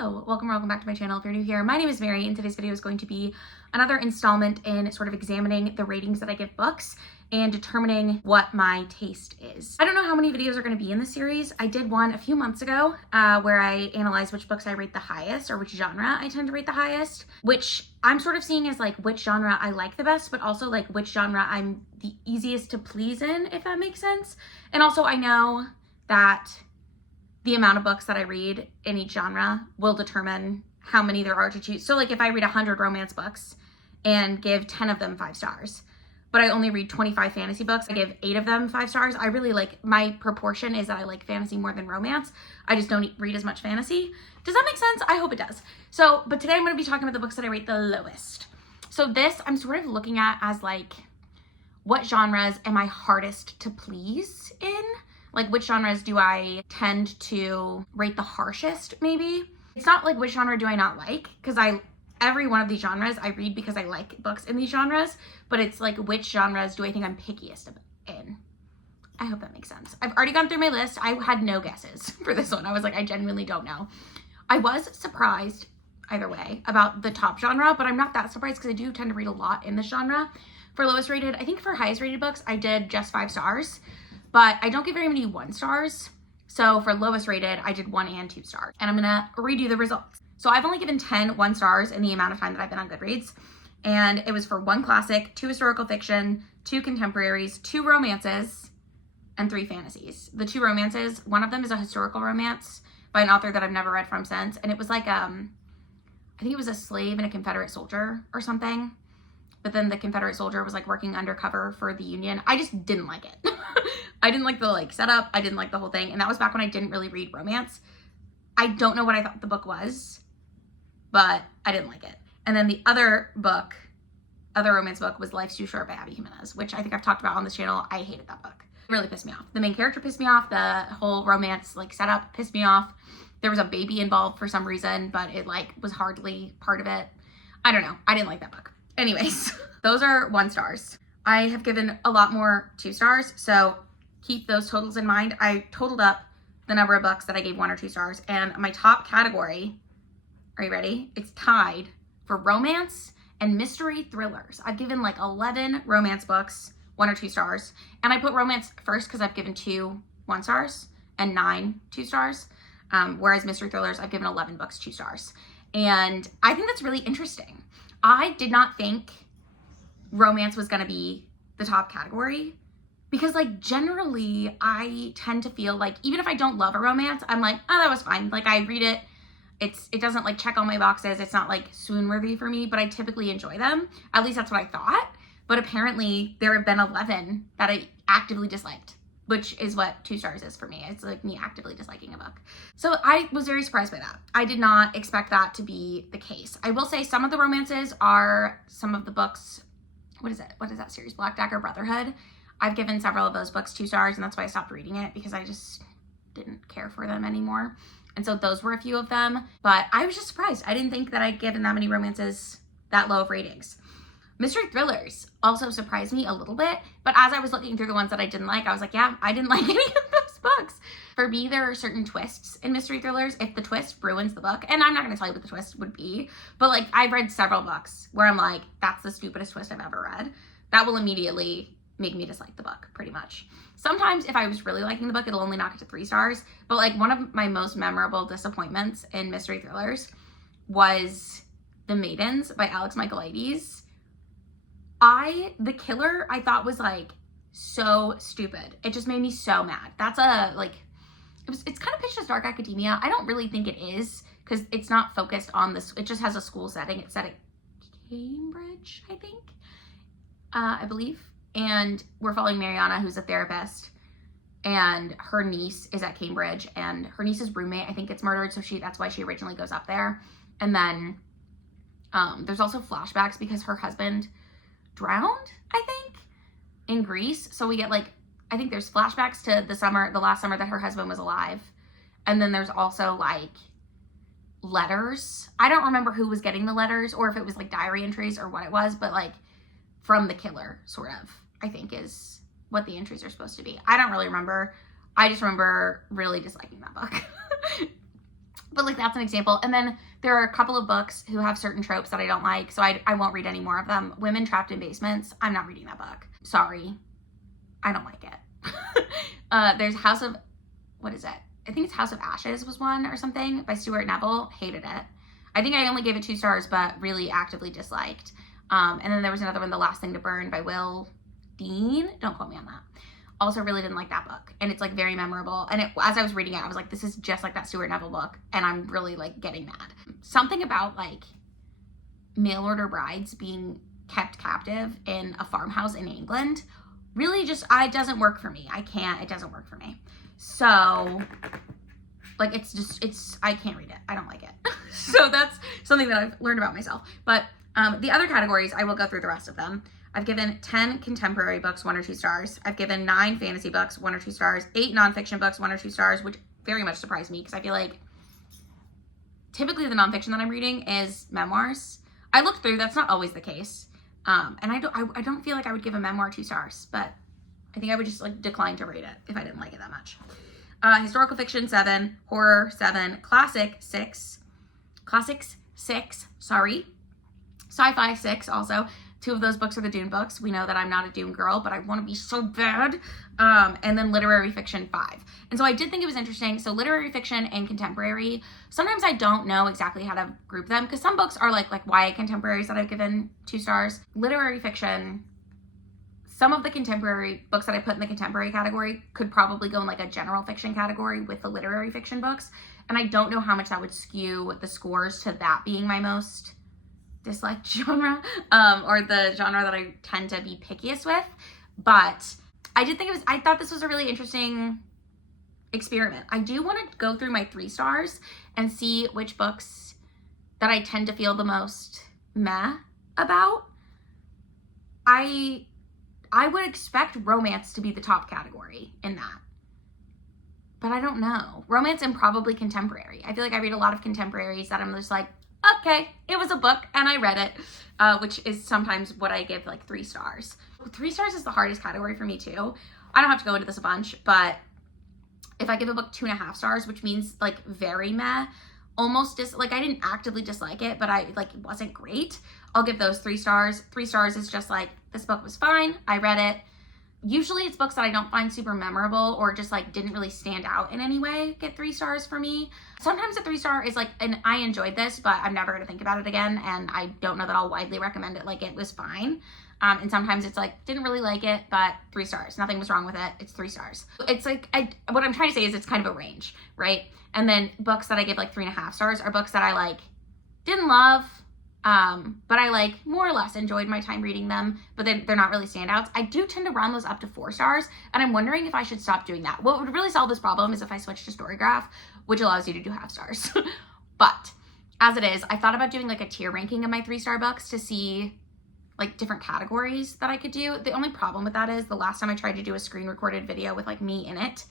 Hello, welcome back to my channel. If you're new here, my name is Mary, and today's video is going to be another installment in sort of examining the ratings that I give books and determining what my taste is. I don't know how many videos are going to be in this series. I did one a few months ago where I analyzed which books I rate the highest or which genre I tend to rate the highest, which I'm sort of seeing as like which genre I like the best, but also like which genre I'm the easiest to please in, if that makes sense. And also I know that the amount of books that I read in each genre will determine how many there are to choose. So like if I read 100 romance books and give 10 of them 5 stars, but I only read 25 fantasy books, I give 8 of them 5 stars. I really like, my proportion is that I like fantasy more than romance. I just don't read as much fantasy. Does that make sense? I hope it does. So, but today I'm going to be talking about the books that I rate the lowest. So this I'm sort of looking at as like, what genres am I hardest to please in? Like which genres do I tend to rate the harshest maybe? It's not like which genre do I not like, because every one of these genres I read because I like books in these genres, but it's like which genres do I think I'm pickiest in? I hope that makes sense. I've already gone through my list. I had no guesses for this one. I was like, I genuinely don't know. I was surprised either way about the top genre, but I'm not that surprised because I do tend to read a lot in this genre. For lowest rated, I think for highest rated books, I did just 5 stars. But I don't give very many 1 stars. So for lowest rated, I did 1 and 2 stars. And I'm gonna redo the results. So I've only given 10 1 stars in the amount of time that I've been on Goodreads. And it was for 1 classic, 2 historical fiction, 2 contemporaries, 2 romances, and 3 fantasies. The 2 romances, one of them is a historical romance by an author that I've never read from since. And it was like, I think it was a slave and a Confederate soldier or something. But then the Confederate soldier was like working undercover for the Union. I just didn't like it. I didn't like the like setup. I didn't like the whole thing. And that was back when I didn't really read romance. I don't know what I thought the book was, but I didn't like it. And then the other romance book was Life's Too Short by Abby Jimenez, which I think I've talked about on this channel. I hated that book. It really pissed me off. The main character pissed me off. The whole romance like setup pissed me off. There was a baby involved for some reason, but it like was hardly part of it. I don't know. I didn't like that book. Anyways, those are 1 stars. I have given a lot more 2 stars, so keep those totals in mind. I totaled up the number of books that I gave 1 or 2 stars, and my top category, are you ready? It's tied for romance and mystery thrillers. I've given like 11 romance books 1 or 2 stars, and I put romance first because I've given 2 1 stars and 9 2 stars, whereas mystery thrillers, I've given 11 books 2 stars. And I think that's really interesting. I did not think romance was going to be the top category because like generally I tend to feel like even if I don't love a romance, I'm like, oh, that was fine. Like I read it. It doesn't like check all my boxes. It's not like swoon worthy for me, but I typically enjoy them. At least that's what I thought. But apparently there have been 11 that I actively disliked, which is what 2 stars is for me. It's like me actively disliking a book. So I was very surprised by that. I did not expect that to be the case. I will say some of the romances are some of the books, what is it? What is that series? Black Dagger Brotherhood. I've given several of those books 2 stars, and that's why I stopped reading it because I just didn't care for them anymore. And so those were a few of them, but I was just surprised. I didn't think that I'd given that many romances that low of ratings. Mystery thrillers also surprised me a little bit, but as I was looking through the ones that I didn't like, I was like, yeah, I didn't like any of those books. For me, there are certain twists in mystery thrillers. If the twist ruins the book, and I'm not going to tell you what the twist would be, but like I've read several books where I'm like, that's the stupidest twist I've ever read. That will immediately make me dislike the book, pretty much. Sometimes if I was really liking the book, it'll only knock it to 3 stars, but like one of my most memorable disappointments in mystery thrillers was The Maidens by Alex Michaelides. The killer I thought was like so stupid. It just made me so mad. That's it's kind of pitched as dark academia. I don't really think it is because it's not focused on this. It just has a school setting. It's set at Cambridge, I think, I believe. And we're following Mariana, who's a therapist, and her niece is at Cambridge, and her niece's roommate, I think, gets murdered. So that's why she originally goes up there. And then there's also flashbacks because her husband drowned, I think, in Greece. So we get like, I think there's flashbacks to the last summer that her husband was alive. And then there's also like letters. I don't remember who was getting the letters or if it was like diary entries or what it was, but like from the killer sort of, I think is what the entries are supposed to be. I don't really remember. I just remember really disliking that book. But like that's an example. And then there are a couple of books who have certain tropes that I don't like, so I won't read any more of them. Women Trapped in Basements, I'm not reading that book. Sorry. I don't like it. There's House of, what is it? I think it's House of Ashes was one or something by Stuart Neville. Hated it. I think I only gave it 2 stars, but really actively disliked. And then there was another one, The Last Thing to Burn by Will Dean. Don't quote me on that. Also really didn't like that book. And it's like very memorable. And as I was reading it, I was like, this is just like that Stuart Neville book. And I'm really like getting mad. Something about like mail order brides being kept captive in a farmhouse in England really just, it doesn't work for me. It doesn't work for me. So like, I can't read it. I don't like it. So that's something that I've learned about myself. But the other categories, I will go through the rest of them. I've given 10 contemporary books 1 or 2 stars. I've given 9 fantasy books 1 or 2 stars, 8 nonfiction books 1 or 2 stars, which very much surprised me because I feel like typically the nonfiction that I'm reading is memoirs. I looked through, that's not always the case. And I don't feel like I would give a memoir 2 stars, but I think I would just like decline to rate it if I didn't like it that much. Historical fiction 7, horror 7, classics 6, sorry. Sci-fi 6 also. 2 of those books are the Dune books. We know that I'm not a Dune girl, but I want to be so bad. And then literary fiction 5. And so I did think it was interesting. So literary fiction and contemporary, sometimes I don't know exactly how to group them because some books are like YA contemporaries that I've given 2 stars. Literary fiction, some of the contemporary books that I put in the contemporary category could probably go in like a general fiction category with the literary fiction books. And I don't know how much that would skew the scores to that being my most disliked genre, or the genre that I tend to be pickiest with. But I thought this was a really interesting experiment. I do want to go through my 3 stars and see which books that I tend to feel the most meh about. I would expect romance to be the top category in that. But I don't know. Romance and probably contemporary. I feel like I read a lot of contemporaries that I'm just like, okay, it was a book and I read it, which is sometimes what I give like 3 stars. 3 stars is the hardest category for me too. I don't have to go into this a bunch, but if I give a book 2.5 stars, which means like very meh, almost like I didn't actively dislike it, but it wasn't great, I'll give those 3 stars. 3 stars is just like, this book was fine, I read it. Usually it's books that I don't find super memorable or just like didn't really stand out in any way get 3 stars for me. Sometimes a 3 star is like, and I enjoyed this, but I'm never going to think about it again. And I don't know that I'll widely recommend it. Like it was fine. And sometimes it's like, didn't really like it, but 3 stars. Nothing was wrong with it. It's 3 stars. It's like, what I'm trying to say is it's kind of a range, right? And then books that I give like 3.5 stars are books that I like didn't love, but I like more or less enjoyed my time reading them, but they're not really standouts. I do tend to round those up to 4 stars, and I'm wondering if I should stop doing that. What would really solve this problem is if I switch to Storygraph, which allows you to do half stars. But as it is, I thought about doing like a tier ranking of my 3-star books to see like different categories that I could do. The only problem with that is the last time I tried to do a screen recorded video with like me in it,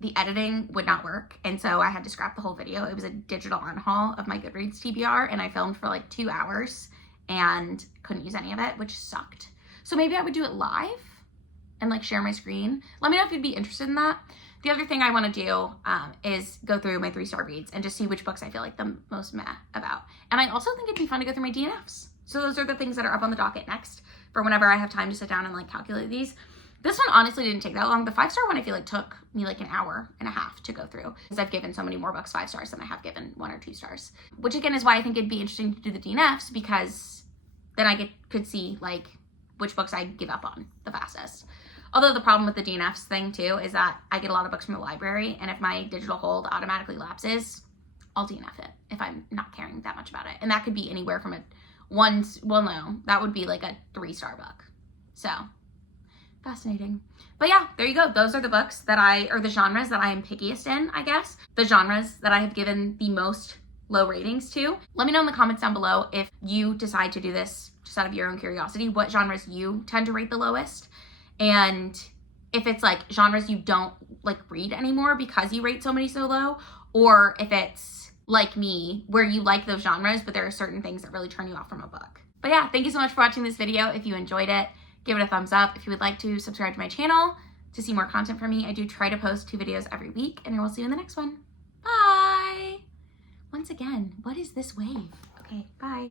the editing would not work. And so I had to scrap the whole video. It was a digital unhaul of my Goodreads TBR, and I filmed for like 2 hours and couldn't use any of it, which sucked. So maybe I would do it live and like share my screen. Let me know if you'd be interested in that. The other thing I want to do is go through my 3-star reads and just see which books I feel like the most meh about. And I also think it'd be fun to go through my DNFs. So those are the things that are up on the docket next for whenever I have time to sit down and like calculate these. This one honestly didn't take that long. The 5-star one I feel like took me like an hour and a half to go through because I've given so many more books 5 stars than I have given 1 or 2 stars. Which again is why I think it'd be interesting to do the DNFs, because then I could see like which books I give up on the fastest. Although the problem with the DNFs thing too is that I get a lot of books from the library, and if my digital hold automatically lapses, I'll DNF it if I'm not caring that much about it. And that could be anywhere from that would be like a 3-star book. So fascinating. But yeah, there you go. Those are the books or the genres that I am pickiest in, I guess. The genres that I have given the most low ratings to. Let me know in the comments down below if you decide to do this just out of your own curiosity, what genres you tend to rate the lowest. And if it's like genres you don't like read anymore because you rate so many so low, or if it's like me where you like those genres, but there are certain things that really turn you off from a book. But yeah, thank you so much for watching this video. If you enjoyed it, give it a thumbs up. If you would like to subscribe to my channel to see more content from me, I do try to post 2 videos every week, and I will see you in the next one. Bye! Once again, what is this wave? Okay, bye.